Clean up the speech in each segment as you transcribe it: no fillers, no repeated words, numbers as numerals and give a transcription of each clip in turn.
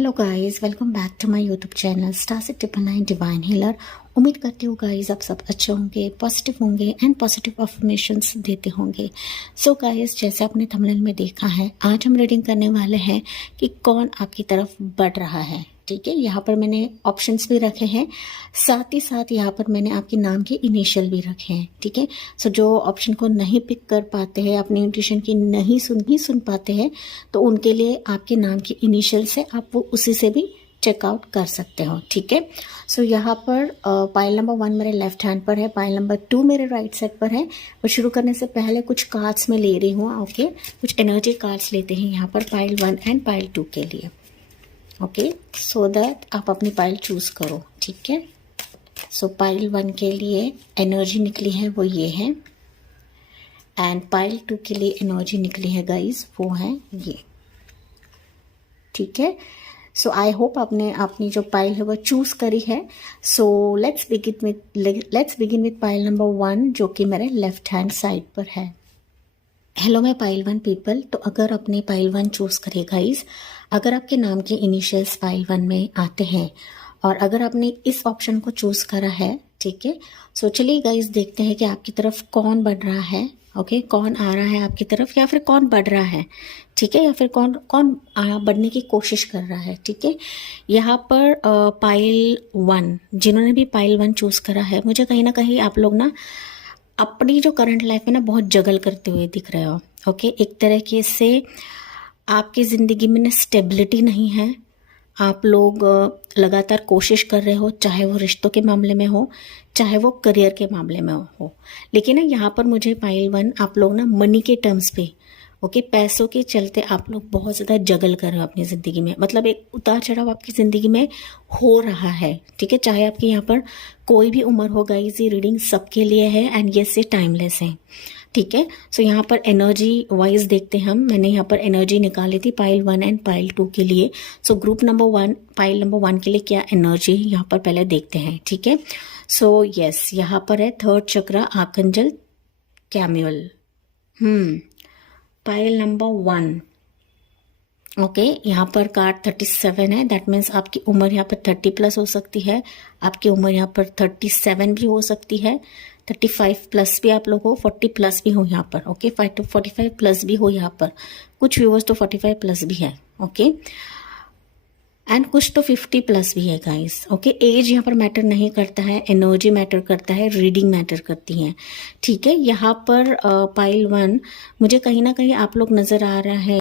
Hello guys, welcome back to my YouTube channel Star699 divine healer. उम्मीद करती हूँ guys आप सब अच्छे होंगे, पॉजिटिव होंगे एंड पॉजिटिव अफर्मेशंस देते होंगे। सो गाइस, जैसे आपने थंबनेल में देखा है, आज हम रीडिंग करने वाले हैं कि कौन आपकी तरफ बढ़ रहा है। ठीक है, यहाँ पर मैंने ऑप्शंस भी रखे हैं, साथ ही साथ यहाँ पर मैंने आपके नाम के इनिशियल भी रखे हैं। ठीक है, सो जो ऑप्शन को नहीं पिक कर पाते हैं, अपनी इंट्यूशन की नहीं सुन पाते हैं, तो उनके लिए आपके नाम के इनिशियल से आप वो उसी से भी चेकआउट कर सकते हो। ठीक है, सो यहाँ पर पाइल नंबर 1 मेरे लेफ्ट हैंड पर है, पाइल नंबर 2 मेरे राइट साइड पर है। और शुरू करने से पहले कुछ कार्ड्स में ले रही हूँ। ओके, कुछ एनर्जी कार्ड्स लेते हैं यहाँ पर पाइल 1 एंड पाइल 2 के लिए। ओके, सो दैट आप अपनी पाइल चूज करो। ठीक है, सो पाइल 1 के लिए एनर्जी निकली है वो ये है, एंड पाइल 2 के लिए एनर्जी निकली है गाइस वो है ये। ठीक है, सो आई होप आपने अपनी जो पाइल है वो चूज करी है। So let's begin with pile number 1 जो कि मेरे लेफ्ट हैंड साइड पर है। हेलो मैं पाइल 1 पीपल। तो अगर आपने पाइल 1 चूज करे गाइस, अगर आपके नाम के इनिशियल्स पाइल 1 में आते हैं और अगर आपने इस ऑप्शन को चूज करा है, ठीक है, सो चलिए गाइस देखते हैं कि आपकी तरफ कौन बढ़ रहा है। ओके, कौन आ रहा है आपकी तरफ या फिर कौन बढ़ रहा है। ठीक है, या फिर कौन बढ़ने की कोशिश कर रहा है। ठीक है, यहाँ पर पाइल 1 जिन्होंने भी पाइल 1 चूज करा है, मुझे कहीं ना कहीं आप लोग ना अपनी जो करंट लाइफ में ना बहुत जगल करते हुए दिख रहे हो। ओके, एक तरीके से आपकी ज़िंदगी में ना स्टेबिलिटी नहीं है। आप लोग लगातार कोशिश कर रहे हो, चाहे वो रिश्तों के मामले में हो, चाहे वो करियर के मामले में हो। लेकिन ना यहाँ पर मुझे पाइल 1 आप लोग ना मनी के टर्म्स पे, ओके, पैसों के चलते आप लोग बहुत ज़्यादा जगल कर रहे हो अपनी ज़िंदगी में। मतलब एक उतार चढ़ाव आपकी ज़िंदगी में हो रहा है। ठीक है, चाहे आपकी यहाँ पर कोई भी उम्र हो गाइस, ये रीडिंग सबके लिए है एंड ये से टाइमलेस है। ठीक है, सो यहाँ पर एनर्जी वाइज देखते हैं हम। मैंने यहाँ पर एनर्जी निकाली थी पाइल 1 एंड पाइल 2 के लिए। So group number 1 pile number 1 के लिए क्या एनर्जी है यहाँ पर पहले देखते हैं। ठीक है, सो यस, यहाँ पर है थर्ड चक्र archangel Chamuel. Pile number 1। Okay, यहाँ पर कार्ड 37 है। दैट मीन्स आपकी उम्र यहाँ पर 30 प्लस हो सकती है, आपकी उम्र यहाँ पर 37 भी हो सकती है, 35 प्लस भी आप लोग हो, 40 प्लस भी हो यहाँ पर। ओके, 45 प्लस भी हो यहाँ पर, कुछ व्यूवर्स तो 45 प्लस भी है। ओके, एंड कुछ तो 50 प्लस भी है गाइस। ओके, एज यहाँ पर मैटर नहीं करता है, एनर्जी मैटर करता है, रीडिंग मैटर करती है। ठीक है, यहाँ पर पाइल 1 मुझे कहीं ना कहीं आप लोग नजर आ रहा है,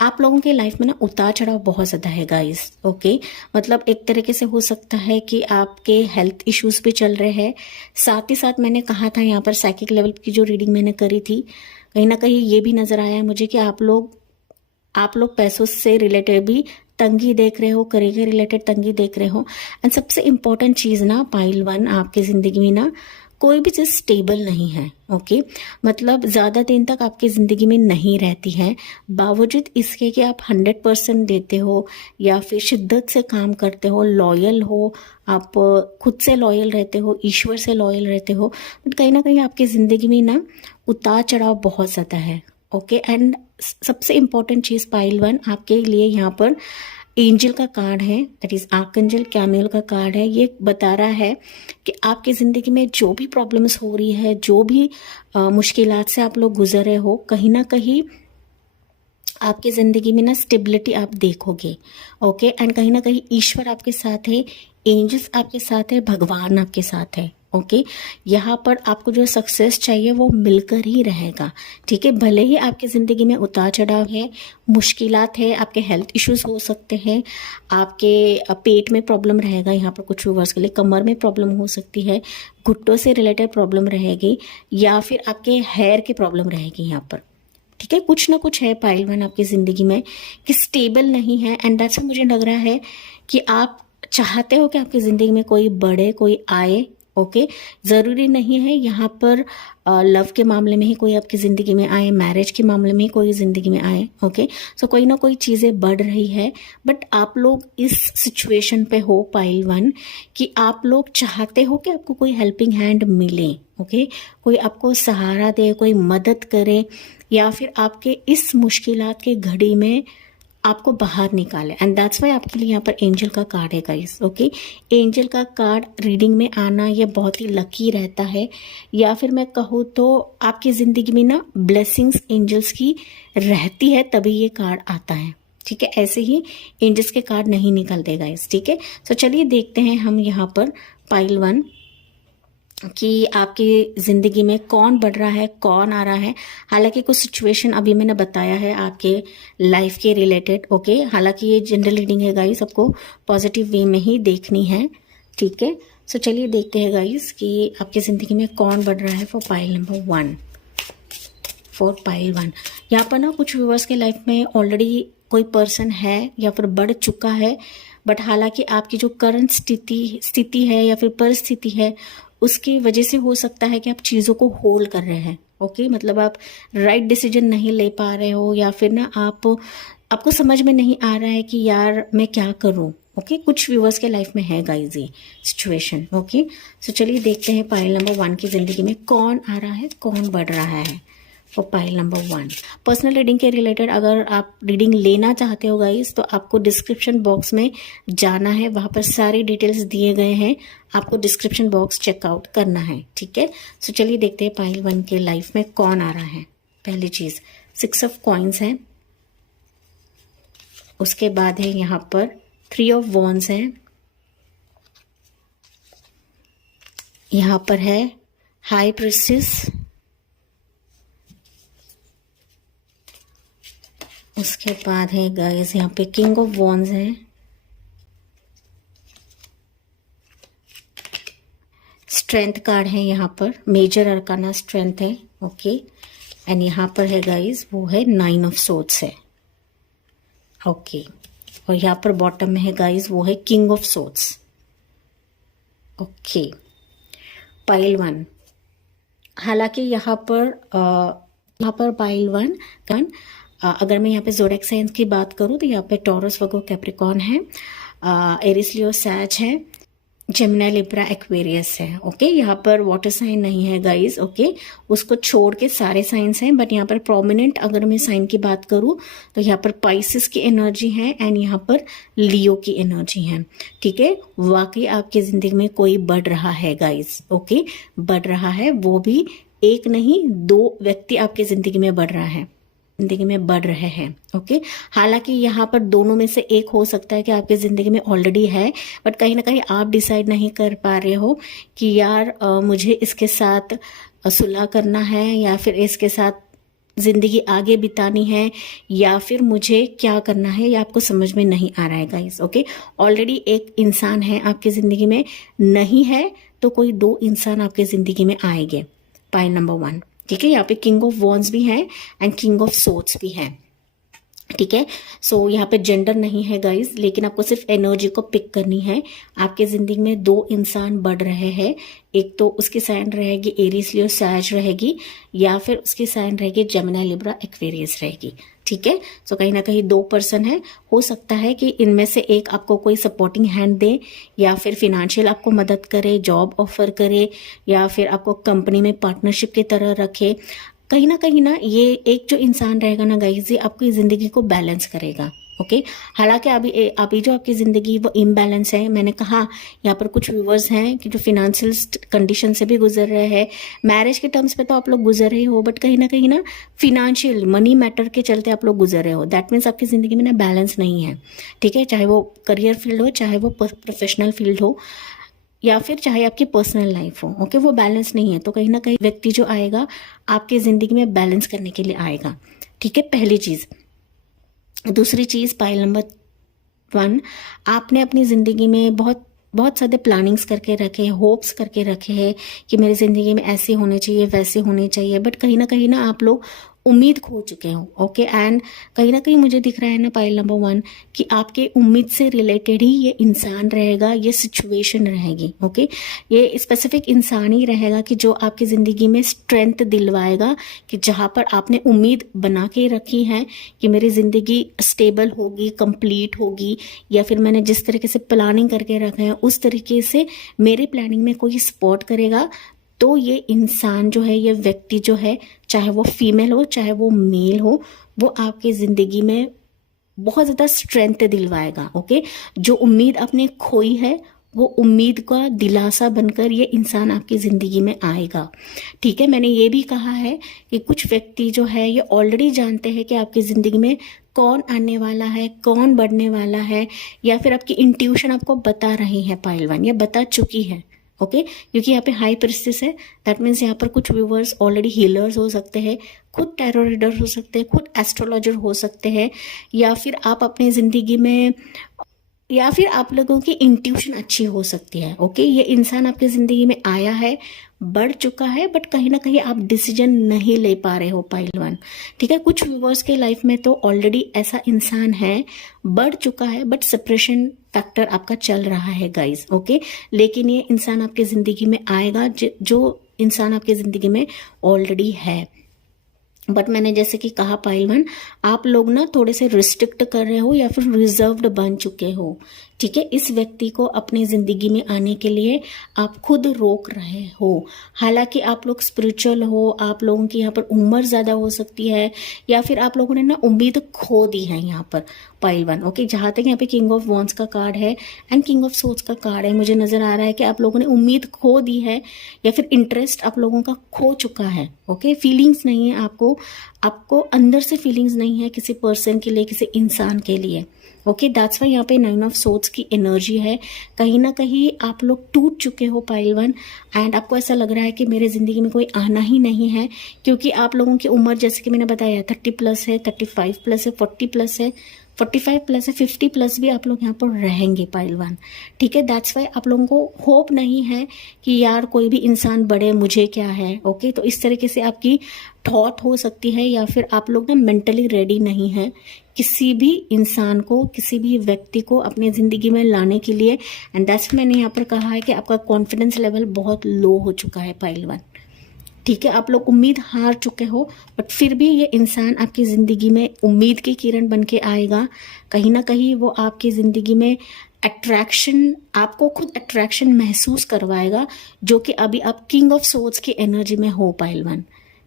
आप लोगों के लाइफ में ना उतार चढ़ाव बहुत ज़्यादा है गाइस। ओके, मतलब एक तरीके से हो सकता है कि आपके हेल्थ इश्यूज भी चल रहे हैं, साथ ही साथ मैंने कहा था यहाँ पर साइकिक लेवल की जो रीडिंग मैंने करी थी, कहीं ना कहीं ये भी नजर आया है मुझे कि आप लोग पैसों से रिलेटेड भी तंगी देख रहे हो, करियर के रिलेटेड तंगी देख रहे हो। एंड सबसे इम्पोर्टेंट चीज़ ना पाइल 1, आपकी ज़िंदगी में ना कोई भी चीज़ स्टेबल नहीं है। ओके, मतलब ज़्यादा दिन तक आपकी ज़िंदगी में नहीं रहती है, बावजूद इसके कि आप 100% देते हो या फिर शिद्दत से काम करते हो, लॉयल हो, आप खुद से लॉयल रहते हो, ईश्वर से लॉयल रहते हो, बट कहीं ना कहीं आपकी ज़िंदगी में ना उतार चढ़ाव बहुत ज़्यादा है। ओके, एंड सबसे इम्पोर्टेंट चीज़ पाइल 1 आपके लिए यहाँ पर एंजल का कार्ड है, दैट इज आर्कएंजल कैम्यूअल का कार्ड है। ये बता रहा है कि आपकी ज़िंदगी में जो भी प्रॉब्लम्स हो रही है, जो भी मुश्किलात से आप लोग गुजर रहे हो, कहीं ना कहीं आपकी ज़िंदगी में ना स्टेबिलिटी आप देखोगे। ओके, एंड कहीं ना कहीं ईश्वर आपके साथ है, एंजल्स आपके साथ है, भगवान आपके साथ है। ओके, यहाँ पर आपको जो सक्सेस चाहिए वो मिलकर ही रहेगा। ठीक है, भले ही आपकी ज़िंदगी में उतार चढ़ाव है, मुश्किलात है, आपके हेल्थ इश्यूज हो सकते हैं, आपके पेट में प्रॉब्लम रहेगा, यहाँ पर कुछ व्यूअर्स के लिए कमर में प्रॉब्लम हो सकती है, घुट्टों से रिलेटेड प्रॉब्लम रहेगी, या फिर आपके हेयर की प्रॉब्लम रहेगी यहाँ पर। ठीक है, कुछ ना कुछ है पाइल 1 आपकी ज़िंदगी में कि स्टेबल नहीं है। एंड दैट्स मुझे लग रहा है कि आप चाहते हो कि आपकी ज़िंदगी में कोई बढ़े, कोई आए। ओके, ज़रूरी नहीं है यहाँ पर लव के मामले में ही कोई आपकी ज़िंदगी में आए, मैरिज के मामले में ही कोई ज़िंदगी में आए। ओके, सो कोई ना कोई चीज़ें बढ़ रही है, बट आप लोग इस सिचुएशन पे हो पाइल 1 कि आप लोग चाहते हो कि आपको कोई हेल्पिंग हैंड मिले। ओके, कोई आपको सहारा दे, कोई मदद करे, या फिर आपके इस मुश्किलात के घड़ी में आपको बाहर निकाले, एंड दैट्स वाई आपके लिए यहाँ पर एंजल का कार्ड है गाइस। ओके, एंजल का कार्ड रीडिंग में आना ये बहुत ही लकी रहता है, या फिर मैं कहूँ तो आपकी ज़िंदगी में ना ब्लेसिंग्स एंजल्स की रहती है, तभी ये कार्ड आता है। ठीक है, ऐसे ही एंजल्स के कार्ड नहीं निकलते गाइस। ठीक है, सो चलिए देखते हैं हम यहाँ पर पाइल 1 कि आपकी ज़िंदगी में कौन बढ़ रहा है, कौन आ रहा है। हालांकि कुछ सिचुएशन अभी मैंने बताया है आपके लाइफ के रिलेटेड। ओके, हालांकि ये जनरल रीडिंग है गाइस, सबको पॉजिटिव वे में ही देखनी है। ठीक है, सो चलिए देखते हैं गाइस कि आपकी ज़िंदगी में कौन बढ़ रहा है for pile number 1। For pile 1 यहाँ पर ना कुछ व्यूअर्स के लाइफ में ऑलरेडी कोई पर्सन है या फिर बढ़ चुका है, बट हालांकि आपकी जो करंट स्थिति है या फिर परिस्थिति है उसकी वजह से हो सकता है कि आप चीज़ों को होल्ड कर रहे हैं। ओके, मतलब आप राइट डिसीजन नहीं ले पा रहे हो, या फिर ना आपको समझ में नहीं आ रहा है कि यार मैं क्या करूं। ओके, कुछ व्यूअर्स के लाइफ में है गाइस ये सिचुएशन। ओके, सो चलिए देखते हैं पाइल नंबर 1 की ज़िंदगी में कौन आ रहा है, कौन बढ़ रहा है। और पाइल नंबर 1 पर्सनल रीडिंग के रिलेटेड अगर आप रीडिंग लेना चाहते हो गाइस तो आपको डिस्क्रिप्शन बॉक्स में जाना है, वहां पर सारी डिटेल्स दिए गए हैं, आपको डिस्क्रिप्शन बॉक्स चेकआउट करना है। ठीक है, सो चलिए देखते हैं पाइल 1 के लाइफ में कौन आ रहा है। पहली चीज 6 ऑफ कॉइन्स है, उसके बाद है यहाँ पर 3 ऑफ वॉन्ड्स है, यहाँ पर है हाई प्रीस्टेस, उसके बाद है गाइस यहाँ पे किंग ऑफ वॉन्ड्स है, स्ट्रेंथ कार्ड है, यहाँ पर मेजर अरकाना स्ट्रेंथ है। ओके, एंड यहाँ पर है गाइस वो है 9 ऑफ सोर्ड्स है। ओके, और यहाँ पर बॉटम में है गाइस वो है king of swords. Okay, pile 1 हालांकि यहाँ पर पाइल 1 अगर मैं यहाँ पे ज़ोडिएक साइंस की बात करूँ तो यहाँ पे टॉरस, वर्गो, कैप्रिकॉर्न है, एरिस, लियो, सैज है, जेमिनी, लिब्रा, एक्वेरियस है। ओके, यहाँ पर वाटर साइन नहीं है गाइस। ओके, उसको छोड़ के सारे साइंस हैं, बट यहाँ पर प्रोमिनेंट अगर मैं साइन की बात करूँ तो यहाँ पर पाइसिस की एनर्जी है एंड यहाँ पर लियो की एनर्जी है। ठीक है, वाकई आपकी जिंदगी में कोई बढ़ रहा है गाइस। ओके, बढ़ रहा है, वो भी एक नहीं 2 व्यक्ति आपकी जिंदगी में बढ़ रहा है, जिंदगी में बढ़ रहे हैं। ओके, हालांकि यहाँ पर दोनों में से एक हो सकता है कि आपकी जिंदगी में ऑलरेडी है, बट कहीं ना कहीं आप डिसाइड नहीं कर पा रहे हो कि यार मुझे इसके साथ सुलह करना है या फिर इसके साथ जिंदगी आगे बितानी है या फिर मुझे क्या करना है, ये आपको समझ में नहीं आ रहा है गाइस। ओके, ऑलरेडी एक इंसान है आपकी जिंदगी में, नहीं है तो कोई 2 इंसान आपकी जिंदगी में आएंगे। Pile number 1। ठीक है, यहाँ पे किंग ऑफ वॉन्ड्स भी है एंड किंग ऑफ सोर्ड्स भी है। ठीक है, सो यहाँ पे जेंडर नहीं है गाइस, लेकिन आपको सिर्फ एनर्जी को पिक करनी है। आपके जिंदगी में 2 इंसान बढ़ रहे हैं, एक तो उसकी साइन रहेगी एरीज, लियो, सैज रहेगी, या फिर उसकी साइन रहेगी जेमिनी, लिब्रा, एक्वेरियस रहेगी। ठीक है, सो कहीं ना कहीं 2 पर्सन है, हो सकता है कि इनमें से एक आपको कोई सपोर्टिंग हैंड दे या फिर फिनेंशियल आपको मदद करे, जॉब ऑफर करे, या फिर आपको कंपनी में पार्टनरशिप की तरह रखे। कहीं ना ये एक जो इंसान रहेगा ना गाइस, ये आपकी जिंदगी को बैलेंस करेगा। ओके, हालांकि अभी जो आपकी जिंदगी वो इम्बैलेंस है। मैंने कहा यहाँ पर कुछ व्यूवर्स हैं कि जो फिनेंशियल कंडीशन से भी गुजर रहे हैं, मैरिज के टर्म्स पे तो आप लोग गुजर रहे हो, बट कहीं ना फिनेंशियल मनी मैटर के चलते आप लोग गुजर रहे हो। दैट मीन्स आपकी जिंदगी में ना बैलेंस नहीं है। ठीक है, चाहे वो करियर फील्ड हो, चाहे वो प्रोफेशनल फील्ड हो, या फिर चाहे आपकी पर्सनल लाइफ हो। ओके, वो बैलेंस नहीं है, तो कहीं ना कहीं व्यक्ति जो आएगा आपकी जिंदगी में बैलेंस करने के लिए आएगा। ठीक है, पहली चीज। दूसरी चीज, पाइल नंबर 1 आपने अपनी जिंदगी में बहुत सारे प्लानिंग्स करके रखे, होप्स करके रखे हैं कि मेरी जिंदगी में ऐसे होने चाहिए, वैसे होने चाहिए, बट कहीं ना आप लोग उम्मीद खो चुके हो। ओके, एंड कहीं ना कहीं मुझे दिख रहा है ना पाइल नंबर 1 कि आपके उम्मीद से रिलेटेड ही ये इंसान रहेगा, ये सिचुएशन रहेगी। ओके, ये स्पेसिफिक इंसान ही रहेगा कि जो आपकी जिंदगी में स्ट्रेंथ दिलवाएगा, कि जहां पर आपने उम्मीद बना के रखी है कि मेरी जिंदगी स्टेबल होगी, कंप्लीट होगी, या फिर मैंने जिस तरीके से प्लानिंग करके रखे हैं उस तरीके से मेरी प्लानिंग में कोई सपोर्ट करेगा, तो ये इंसान जो है, ये व्यक्ति जो है, चाहे वो फीमेल हो चाहे वो मेल हो, वो आपकी जिंदगी में बहुत ज़्यादा स्ट्रेंथ दिलवाएगा। ओके, जो उम्मीद आपने खोई है वो उम्मीद का दिलासा बनकर ये इंसान आपकी ज़िंदगी में आएगा। ठीक है, मैंने ये भी कहा है कि कुछ व्यक्ति जो है ये ऑलरेडी जानते हैं कि आपकी ज़िंदगी में कौन आने वाला है, कौन बढ़ने वाला है, या फिर आपकी इंट्यूशन आपको बता रही है पाइलवान, या बता चुकी है। ओके, क्योंकि यहाँ पे हाई प्रिस्टेस है, दैट मीन्स यहाँ पर कुछ व्यूवर्स ऑलरेडी हीलर्स हो सकते हैं, खुद टैरो रीडर हो सकते हैं, खुद एस्ट्रोलॉजर हो सकते हैं, या फिर आप अपनी ज़िंदगी में, या फिर आप लोगों की इंट्यूशन अच्छी हो सकती है। ओके, ये इंसान आपकी ज़िंदगी में आया है, बढ़ चुका है, बट कहीं ना कहीं आप डिसीजन नहीं ले पा रहे हो पाइलवान। ठीक है, कुछ व्यूवर्स के लाइफ में तो ऑलरेडी ऐसा इंसान है, बढ़ चुका है, बट सेपरेशन फैक्टर आपका चल रहा है गाइज। ओके, लेकिन ये इंसान आपकी ज़िंदगी में आएगा, जो इंसान आपकी ज़िंदगी में ऑलरेडी है। बट मैंने जैसे कि कहा पाइलवान, आप लोग ना थोड़े से रिस्ट्रिक्ट कर रहे हो या फिर रिजर्व्ड बन चुके हो। ठीक है, इस व्यक्ति को अपनी जिंदगी में आने के लिए आप खुद रोक रहे हो। हालांकि आप लोग स्पिरिचुअल हो, आप लोगों की यहाँ पर उम्र ज्यादा हो सकती है, या फिर आप लोगों ने ना उम्मीद खो दी है यहाँ पर पाइलवान। ओके, जहां तक यहाँ पे किंग ऑफ वॉन्ड्स का कार्ड है एंड किंग ऑफ सोर्ड्स का कार्ड है, मुझे नजर आ रहा है कि आप लोगों ने उम्मीद खो दी है, या फिर इंटरेस्ट आप लोगों का खो चुका है। ओके, फीलिंग्स नहीं है आपको अंदर से फीलिंग्स नहीं है किसी पर्सन के लिए, किसी इंसान के लिए। ओके, दैट्स वाई यहाँ पे 9 ऑफ सोर्ड्स की एनर्जी है। कहीं ना कहीं आप लोग टूट चुके हो पाइलवान, एंड आपको ऐसा लग रहा है कि मेरे जिंदगी में कोई आना ही नहीं है, क्योंकि आप लोगों की उम्र जैसे कि मैंने बताया 30+ है, 35+ है, 40+ है, 45+ है, 50+ भी आप लोग यहाँ पर रहेंगे पाइलवान। ठीक है, दैट्स वाई आप लोगों को होप नहीं है कि यार कोई भी इंसान बढ़े, मुझे क्या है। ओके, तो इस तरीके से आपकी थॉट हो सकती है, या फिर आप लोग ना मेंटली रेडी नहीं है किसी भी इंसान को, किसी भी व्यक्ति को अपनी जिंदगी में लाने के लिए। एंड दैट्स मैंने यहाँ पर कहा है कि आपका कॉन्फिडेंस लेवल बहुत लो हो चुका है पाइलवान। ठीक है, आप लोग उम्मीद हार चुके हो, बट फिर भी ये इंसान आपकी ज़िंदगी में उम्मीद की किरण बन के आएगा। कहीं ना कहीं वो आपकी ज़िंदगी में अट्रैक्शन, आपको खुद अट्रैक्शन महसूस करवाएगा, जो कि अभी आप किंग ऑफ सोर्ड्स की एनर्जी में हो पाइलवान।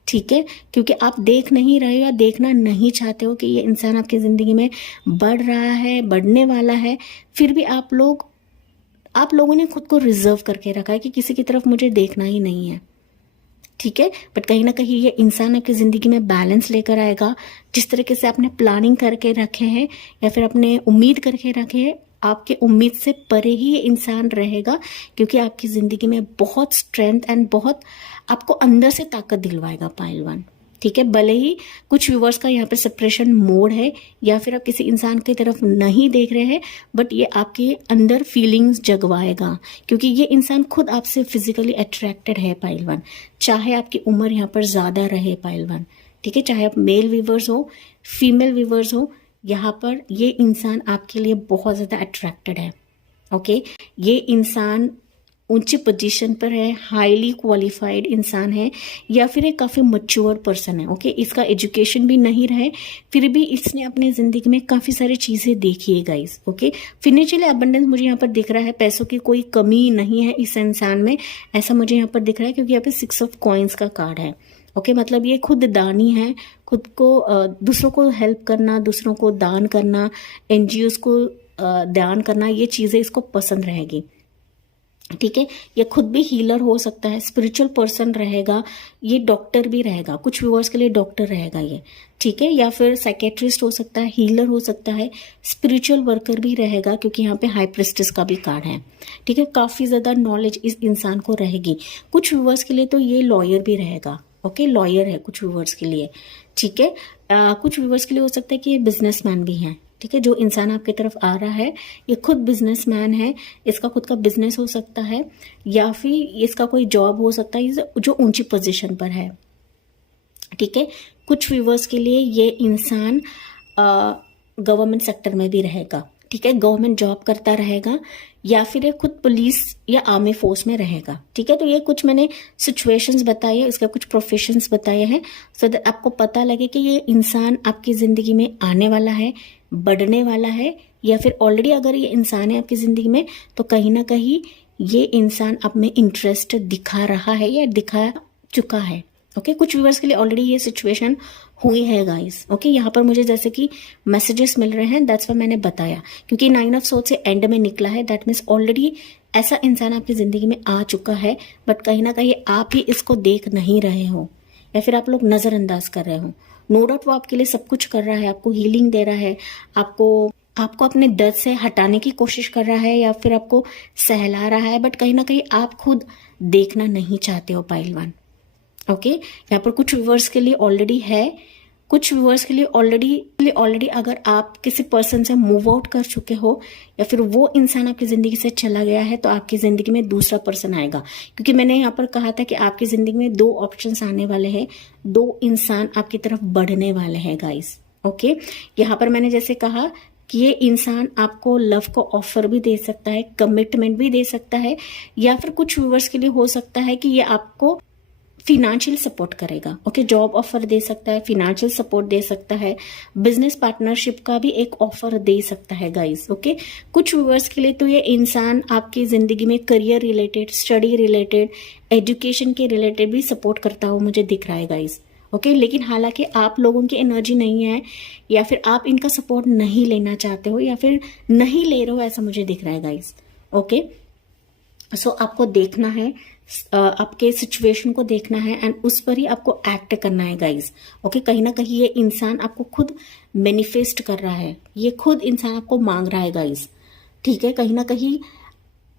ठीक है, क्योंकि आप देख नहीं रहे हो या देखना नहीं चाहते हो कि ये इंसान आपकी ज़िंदगी में बढ़ रहा है, बढ़ने वाला है, फिर भी आप लोगों ने खुद को रिजर्व करके रखा है कि किसी की तरफ मुझे देखना ही नहीं है। ठीक है, बट कहीं ना कहीं ये इंसान आपकी जिंदगी में बैलेंस लेकर आएगा। जिस तरीके से आपने प्लानिंग करके रखे हैं या फिर आपने उम्मीद करके रखे हैं, आपके उम्मीद से परे ही ये इंसान रहेगा, क्योंकि आपकी जिंदगी में बहुत स्ट्रेंथ एंड बहुत आपको अंदर से ताकत दिलवाएगा पाइलवान। ठीक है, भले ही कुछ व्यूवर्स का यहाँ पे सेपरेशन मोड है, या फिर आप किसी इंसान की तरफ नहीं देख रहे हैं, बट ये आपके अंदर फीलिंग्स जगवाएगा, क्योंकि ये इंसान खुद आपसे फिजिकली अट्रैक्टेड है पाइलवान। चाहे आपकी उम्र यहाँ पर ज्यादा रहे पाइलवान, ठीक है, चाहे आप मेल व्यूवर्स हो, फीमेल व्यूवर्स हो, यहाँ पर ये इंसान आपके लिए बहुत ज्यादा अट्रैक्टेड है। ओके, ये इंसान ऊंची पोजीशन पर है, हाईली क्वालिफाइड इंसान है, या फिर एक काफ़ी मच्योर पर्सन है। ओके, इसका एजुकेशन भी नहीं रहे, फिर भी इसने अपनी ज़िंदगी में काफ़ी सारी चीज़ें देखी है गाइस। ओके, फिनेंशियल अबंडेंस मुझे यहाँ पर दिख रहा है, पैसों की कोई कमी नहीं है इस इंसान में, ऐसा मुझे यहाँ पर दिख रहा है, क्योंकि यहाँ पे 6 ऑफ कॉइन्स का कार्ड है। ओके, मतलब ये खुद दानी है, खुद को दूसरों को हेल्प करना, दूसरों को दान करना, NGOs को दान करना, ये चीज़ें इसको पसंद रहेगी। ठीक है, ये खुद भी हीलर हो सकता है, स्पिरिचुअल पर्सन रहेगा, ये डॉक्टर भी रहेगा, कुछ व्यूअर्स के लिए डॉक्टर रहेगा ये। ठीक है, या फिर साइकेट्रिस्ट हो सकता है, हीलर हो सकता है, स्पिरिचुअल वर्कर भी रहेगा, क्योंकि यहाँ पे हाई प्रिस्टेस का भी कार्ड है। ठीक है, काफी ज्यादा नॉलेज इस इंसान को रहेगी। कुछ व्यूअर्स के लिए तो ये लॉयर भी रहेगा। ओके, लॉयर है कुछ व्यूअर्स के लिए। ठीक है, कुछ व्यूअर्स के लिए हो सकता है कि ये बिजनेसमैन भी है। ठीक है, जो इंसान आपकी तरफ आ रहा है ये खुद बिजनेसमैन है, इसका खुद का बिजनेस हो सकता है, या फिर इसका कोई जॉब हो सकता है जो ऊंची पोजीशन पर है। ठीक है, कुछ व्यूवर्स के लिए ये इंसान गवर्नमेंट सेक्टर में भी रहेगा। ठीक है, गवर्नमेंट जॉब करता रहेगा, या फिर ये खुद पुलिस या आर्मी फोर्स में रहेगा। ठीक है, तो ये कुछ मैंने सिचुएशंस बताई है, इसका कुछ प्रोफेशंस बताए हैं, सो दैट आपको पता लगे कि ये इंसान आपकी जिंदगी में आने वाला है, बढ़ने वाला है, या फिर ऑलरेडी अगर ये इंसान है आपकी जिंदगी में, तो कहीं ना कहीं ये इंसान अपने इंटरेस्ट दिखा रहा है या दिखा चुका है। ओके, कुछ व्यूअर्स के लिए ऑलरेडी ये सिचुएशन हुई है गाइस। ओके, यहाँ पर मुझे जैसे कि मैसेजेस मिल रहे हैं, दैट्स वाई मैंने बताया, क्योंकि 9 ऑफ सोर्ड्स से एंड में निकला है, दैट मीन्स ऑलरेडी ऐसा इंसान आपकी जिंदगी में आ चुका है, बट कहीं ना कहीं आप ही इसको देख नहीं रहे हो या फिर आप लोग नजरअंदाज कर रहे हो। नो डाउट वो आपके लिए सब कुछ कर रहा है, आपको हीलिंग दे रहा है, आपको अपने दर्द से हटाने की कोशिश कर रहा है या फिर आपको सहला रहा है, बट कहीं ना कहीं आप खुद देखना नहीं चाहते हो पाइल 1। ओके, यहाँ पर कुछ व्यूअर्स के लिए ऑलरेडी है, कुछ व्यूअर्स के लिए ऑलरेडी अगर आप किसी पर्सन से मूव आउट कर चुके हो या फिर वो इंसान आपकी जिंदगी से चला गया है, तो आपकी जिंदगी में दूसरा पर्सन आएगा, क्योंकि मैंने यहाँ पर कहा था कि आपकी जिंदगी में 2 ऑप्शंस आने वाले हैं, 2 इंसान आपकी तरफ बढ़ने वाले हैं गाइस। ओके, यहाँ पर मैंने जैसे कहा कि ये इंसान आपको लव को ऑफर भी दे सकता है, कमिटमेंट भी दे सकता है, या फिर कुछ व्यूअर्स के लिए हो सकता है कि ये आपको फिनेंशियल सपोर्ट करेगा। ओके, जॉब ऑफर दे सकता है, फिनेंशियल सपोर्ट दे सकता है, बिजनेस पार्टनरशिप का भी एक ऑफर दे सकता है गाइस। ओके, कुछ व्यूअर्स के लिए तो ये इंसान आपकी जिंदगी में career related, study related, education के रिलेटेड भी सपोर्ट करता हुआ मुझे दिख रहा है गाइस। ओके, लेकिन हालांकि आप लोगों की एनर्जी नहीं है या फिर आप इनका सपोर्ट नहीं लेना चाहते हो या फिर नहीं ले रहे हो, ऐसा मुझे दिख रहा है गाइस। ओके, सो आपको देखना है, आपके सिचुएशन को देखना है एंड उस पर ही आपको एक्ट करना है गाइस। ओके, कहीं ना कहीं ये इंसान आपको खुद मैनिफेस्ट कर रहा है, ये खुद इंसान आपको मांग रहा है गाइस। ठीक है, कहीं ना कहीं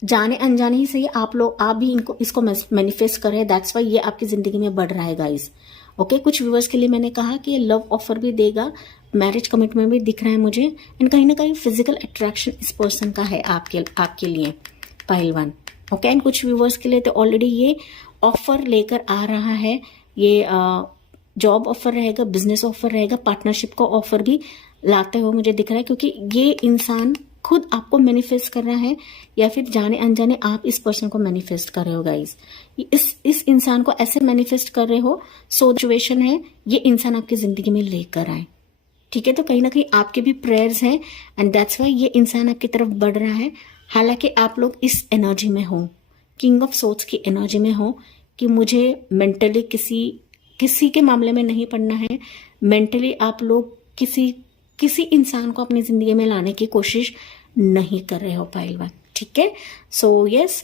जाने अनजाने ही सही आप भी इसको मैनिफेस्ट कर रहे हैं, दैट्स वाई ये आपकी जिंदगी में बढ़ रहा है गाइस। ओके, कुछ व्यूअर्स के लिए मैंने कहा कि ये लव ऑफर भी देगा, मैरिज कमिटमेंट भी दिख रहा है मुझे, एंड कहीं ना कहीं फिजिकल अट्रैक्शन इस पर्सन का है आपके लिए पाइल 1। ओके, एंड कुछ व्यूअर्स के लिए तो ऑलरेडी ये ऑफर लेकर आ रहा है, ये जॉब ऑफर रहेगा, बिजनेस ऑफर रहेगा, पार्टनरशिप का ऑफर भी लाते हुए मुझे दिख रहा है, क्योंकि ये इंसान खुद आपको मैनिफेस्ट कर रहा है या फिर जाने अनजाने आप इस पर्सन को मैनिफेस्ट कर रहे हो गाइस। इस इंसान को ऐसे मैनिफेस्ट कर रहे हो, सिचुएशन है ये इंसान आपकी जिंदगी में लेकर आए। ठीक है, तो कहीं ना कहीं आपके भी प्रेयर्स हैं एंड दैट्स वाई ये इंसान आपकी तरफ बढ़ रहा है। हालांकि आप लोग इस एनर्जी में हो, किंग ऑफ सोर्ड्स की एनर्जी में हो कि मुझे मेंटली किसी के मामले में नहीं पड़ना है, मेंटली आप लोग किसी इंसान को अपनी जिंदगी में लाने की कोशिश नहीं कर रहे हो पाइल 1। ठीक है, सो यस,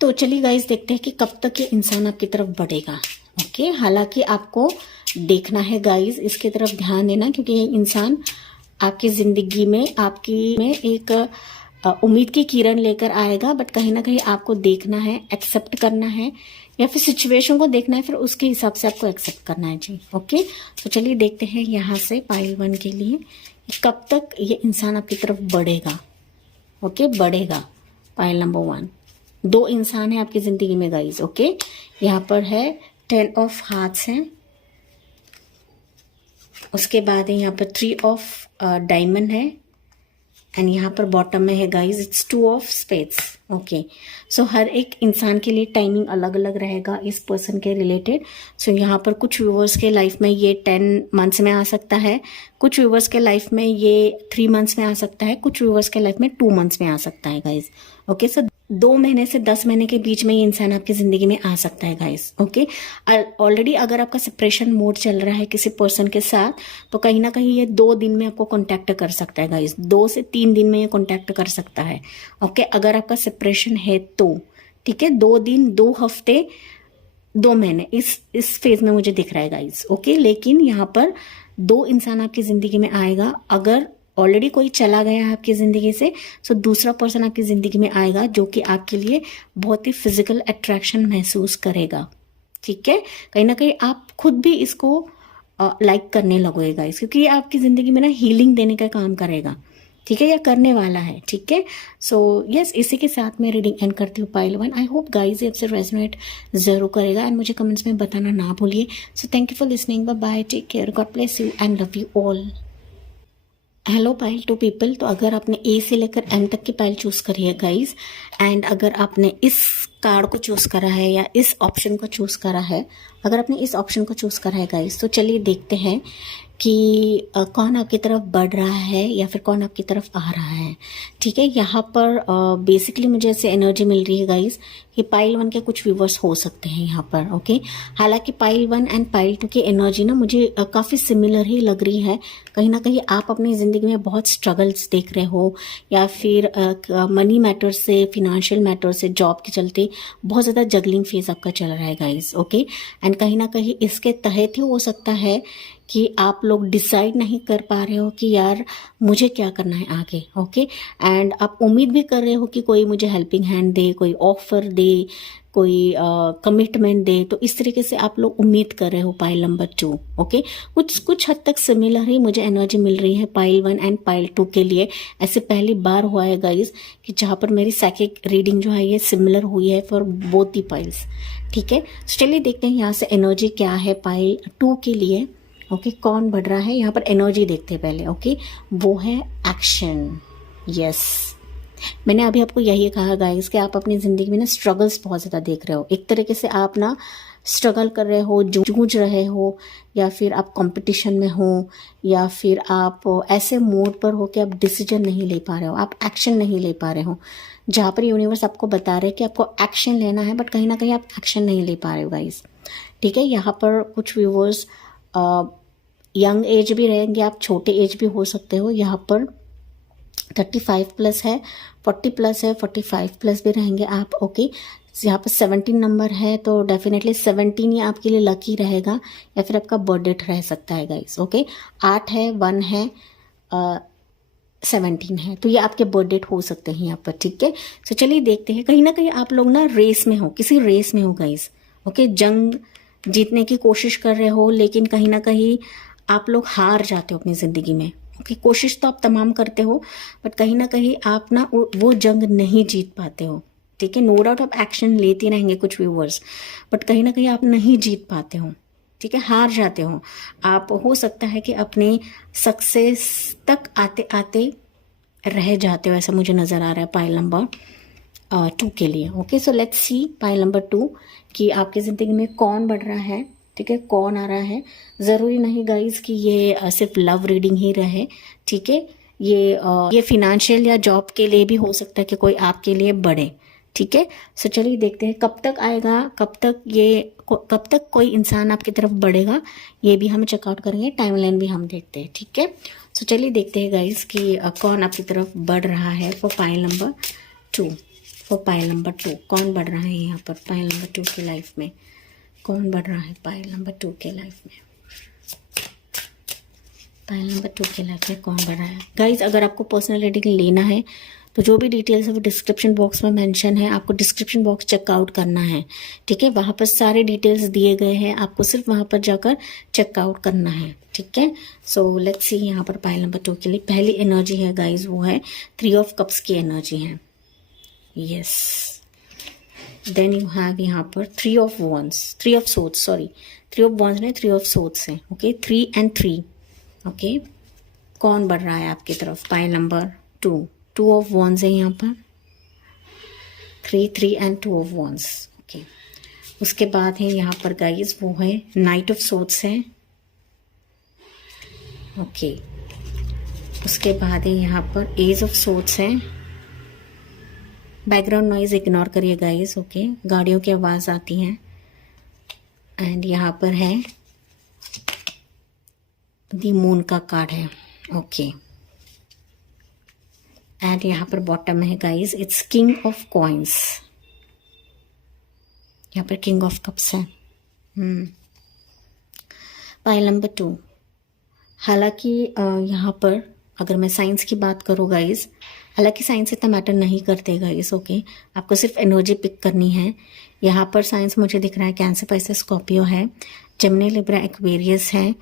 तो चलिए गाइस देखते हैं कि कब तक ये इंसान आपकी तरफ बढ़ेगा। ओके, हालांकि आपको देखना है गाइस, इसकी तरफ ध्यान देना, क्योंकि ये इंसान आपकी जिंदगी में एक उम्मीद की किरण लेकर आएगा, बट कहीं ना कहीं आपको देखना है, एक्सेप्ट करना है या फिर सिचुएशन को देखना है, फिर उसके हिसाब से आपको एक्सेप्ट करना है जी। ओके, तो चलिए देखते हैं यहाँ से पाइल 1 के लिए कब तक ये इंसान आपकी तरफ बढ़ेगा। ओके, बढ़ेगा पाइल नंबर 1। 2 इंसान है आपकी जिंदगी में गाइस। ओके, यहाँ पर है 10 ऑफ हार्ट्स है, उसके बाद है यहाँ पर 3 ऑफ डायमंड है, एंड यहाँ पर बॉटम में है guys it's 2 of spades. Okay, so हर एक इंसान के लिए टाइमिंग अलग अलग रहेगा इस पर्सन के रिलेटेड। सो यहाँ पर कुछ व्यूअर्स के लाइफ में ये 10 मंथ्स में आ सकता है, कुछ व्यूअर्स के लाइफ में ये 3 मंथ्स में आ सकता है, कुछ व्यूअर्स के लाइफ में 2 मंथ्स में आ सकता है गाइस। ओके, सो 2 महीने से 10 महीने के बीच में ये इंसान आपकी जिंदगी में आ सकता है गाइस। ओके, ऑलरेडी अगर आपका सेपरेशन मोड चल रहा है किसी पर्सन के साथ, तो कहीं ना कहीं ये 2 दिन में आपको कांटेक्ट कर सकता है गाइस, 2 से 3 दिन में ये कांटेक्ट कर सकता है। ओके, अगर आपका सेपरेशन है तो ठीक है, 2 दिन, 2 हफ्ते, 2 महीने इस फेज में मुझे दिख रहा है गाइस। ओके, लेकिन यहाँ पर 2 इंसान आपकी जिंदगी में आएगा। अगर ऑलरेडी कोई चला गया है आपकी जिंदगी से, तो दूसरा पर्सन आपकी जिंदगी में आएगा जो कि आपके लिए बहुत ही फिजिकल अट्रैक्शन महसूस करेगा। ठीक है, कहीं ना कहीं आप खुद भी इसको लाइक करने लगोगे गाइस, क्योंकि ये आपकी जिंदगी में ना हीलिंग देने का काम करेगा। ठीक है, या करने वाला है। ठीक है, सो यस, इसी के साथ मैं रीडिंग एंड करती हूँ पाइल 1। आई होप गाइस ये आपसे रेजोनेट जरूर करेगा एंड मुझे कमेंट्स में बताना ना भूलिए। So thank you for listening, bye bye, take care, God bless you and love you all. Hello pile 2 people, तो अगर आपने ए से लेकर एम तक की पाइल चूज करी है गाइस, एंड अगर आपने इस कार्ड को चूज करा है या इस ऑप्शन को चूज करा है, अगर आपने इस ऑप्शन को चूज करा है गाइस, तो चलिए देखते हैं कि कौन आपकी तरफ बढ़ रहा है या फिर कौन आपकी तरफ आ रहा है। ठीक है, यहाँ पर बेसिकली मुझे ऐसे एनर्जी मिल रही है गाइस कि पाइल 1 के कुछ व्यूवर्स हो सकते हैं यहाँ पर। ओके, हालांकि पाइल 1 एंड पाइल 2 की एनर्जी ना मुझे काफ़ी सिमिलर ही लग रही है। कहीं ना कहीं आप अपनी ज़िंदगी में बहुत स्ट्रगल्स देख रहे हो, या फिर मनी मैटर से, फिनेंशियल मैटर से, जॉब के चलते बहुत ज़्यादा जगलिंग फेज आपका चल रहा है गाइस। ओके, एंड कहीं ना कहीं इसके तहत ही हो सकता है कि आप लोग डिसाइड नहीं कर पा रहे हो कि यार मुझे क्या करना है आगे। ओके, एंड आप उम्मीद भी कर रहे हो कि कोई मुझे हेल्पिंग हैंड दे, कोई ऑफर दे, कोई कमिटमेंट दे। तो इस तरीके से आप लोग उम्मीद कर रहे हो पाइल नंबर 2। ओके, कुछ हद तक सिमिलर ही मुझे एनर्जी मिल रही है पाइल 1 एंड पाइल 2 के लिए। ऐसे पहली बार हुआ है गाइज कि जहाँ पर मेरी साइकिक रीडिंग जो है ये सिमिलर हुई है फॉर बोथ दी पाइल्स। ठीक है, चलिए देखते हैं यहाँ से एनर्जी क्या है पाइल 2 के लिए। ओके, कौन बढ़ रहा है यहाँ पर, एनर्जी देखते हैं पहले। ओके, वो है एक्शन। यस, मैंने अभी आपको यही कहा गाइस कि आप अपनी ज़िंदगी में ना स्ट्रगल्स बहुत ज़्यादा देख रहे हो। एक तरीके से आप ना स्ट्रगल कर रहे हो, जूझ रहे हो, या फिर आप कंपटीशन में हो, या फिर आप ऐसे मोड पर हो कि आप डिसीजन नहीं ले पा रहे हो, आप एक्शन नहीं ले पा रहे हो, जहाँ पर यूनिवर्स आपको बता रहे हैं कि आपको एक्शन लेना है, बट कहीं ना कहीं आप एक्शन नहीं ले पा रहे हो गाइस। ठीक है, यहाँ पर कुछ व्यूवर्स यंग एज भी रहेंगे, आप छोटे एज भी हो सकते हो। यहाँ पर 35 प्लस है, 40 प्लस है, 45 प्लस भी रहेंगे आप। ओके, यहाँ पर 17 नंबर है, तो डेफिनेटली 17 ही आपके लिए लकी रहेगा, या फिर आपका बर्थ डेट रह सकता है गाइस। ओके, 8 है, 1 है, 17 है, तो ये आपके बर्थ डेट हो सकते हैं यहाँ पर। ठीक है, तो चलिए देखते हैं। कहीं ना कहीं आप लोग ना रेस में हो, किसी रेस में हो गाइस। ओके, जंग जीतने की कोशिश कर रहे हो, लेकिन कहीं ना कहीं आप लोग हार जाते हो अपनी ज़िंदगी में। ओके, कोशिश तो आप तमाम करते हो, बट कहीं ना कहीं आप ना वो जंग नहीं जीत पाते हो। ठीक है, नो डाउट आप एक्शन लेते रहेंगे कुछ व्यूवर्स, बट कहीं ना कहीं आप नहीं जीत पाते हो। ठीक है, हार जाते हो आप। हो सकता है कि अपने सक्सेस तक आते आते रह जाते हो, ऐसा मुझे नज़र आ रहा है पाइल नंबर 2 के लिए। Okay, so let's see pile number 2 कि आपकी ज़िंदगी में कौन बढ़ रहा है। ठीक है, कौन आ रहा है। ज़रूरी नहीं गाइज कि ये सिर्फ लव रीडिंग ही रहे। ठीक है, ये फिनेंशियल या जॉब के लिए भी हो सकता है कि कोई आपके लिए बढ़े। ठीक है, सो चलिए देखते हैं कब तक आएगा, कब तक कोई इंसान आपकी तरफ बढ़ेगा, ये भी हम चेकआउट करेंगे, टाइमलाइन भी हम देखते हैं। ठीक है, सो चलिए देखते हैं गाइज कि कौन आपकी तरफ बढ़ रहा है for pile number 2। For pile number 2 कौन बढ़ रहा है यहाँ पर पाइल नंबर 2 की लाइफ में, कौन बढ़ रहा है पाइल नंबर 2 के लाइफ में। पाइल नंबर 2 के लाइफ में कौन बढ़ रहा है गाइज। अगर आपको पर्सनल रीडिंग लेना है तो जो भी डिटेल्स है वो डिस्क्रिप्शन बॉक्स में मेंशन है, आपको डिस्क्रिप्शन बॉक्स चेकआउट करना है। ठीक है, वहाँ पर सारे डिटेल्स दिए गए हैं, आपको सिर्फ वहाँ पर जाकर चेकआउट करना है। ठीक है, सो लेट्स सी यहाँ पर पाइल नंबर 2 के लिए पहली एनर्जी है गाइज, वो है 3 ऑफ कप्स की एनर्जी है। यस, देन यू हैव यहाँ पर 3 of wands, 3 of swords, sorry 3 of wands नहीं, 3 ऑफ सोर्ड्स है। Okay, 3 and 3। ओके, कौन बढ़ रहा है आपकी तरफ पाइल नंबर 2। 2 ऑफ वॉन्ड्स है यहाँ पर, 3 and 2 ऑफ वॉन्ड्स। ओके, उसके बाद है यहाँ पर गाइज वो है नाइट ऑफ सोर्ड्स है। ओके, उसके बाद है यहाँ पर एज ऑफ सोर्ड्स है। बैकग्राउंड नॉइज इग्नोर करिए गाइस। ओके, गाड़ियों की आवाज़ आती हैं। एंड यहाँ पर है दी मून का कार्ड है। ओके, एंड यहाँ पर बॉटम में है guys it's king of coins. यहाँ पर किंग ऑफ कप्स है। Pile number 2। हालांकि यहाँ पर अगर मैं साइंस की बात करूँ गाइस, हालांकि साइंस इतना मैटर नहीं करते गाइस। ओके, आपको सिर्फ एनर्जी पिक करनी है। यहाँ पर साइंस मुझे दिख रहा है कैंसर, पाइसेस, स्कॉर्पियो है, जेमिनी, लिब्रा, एक्वेरियस है।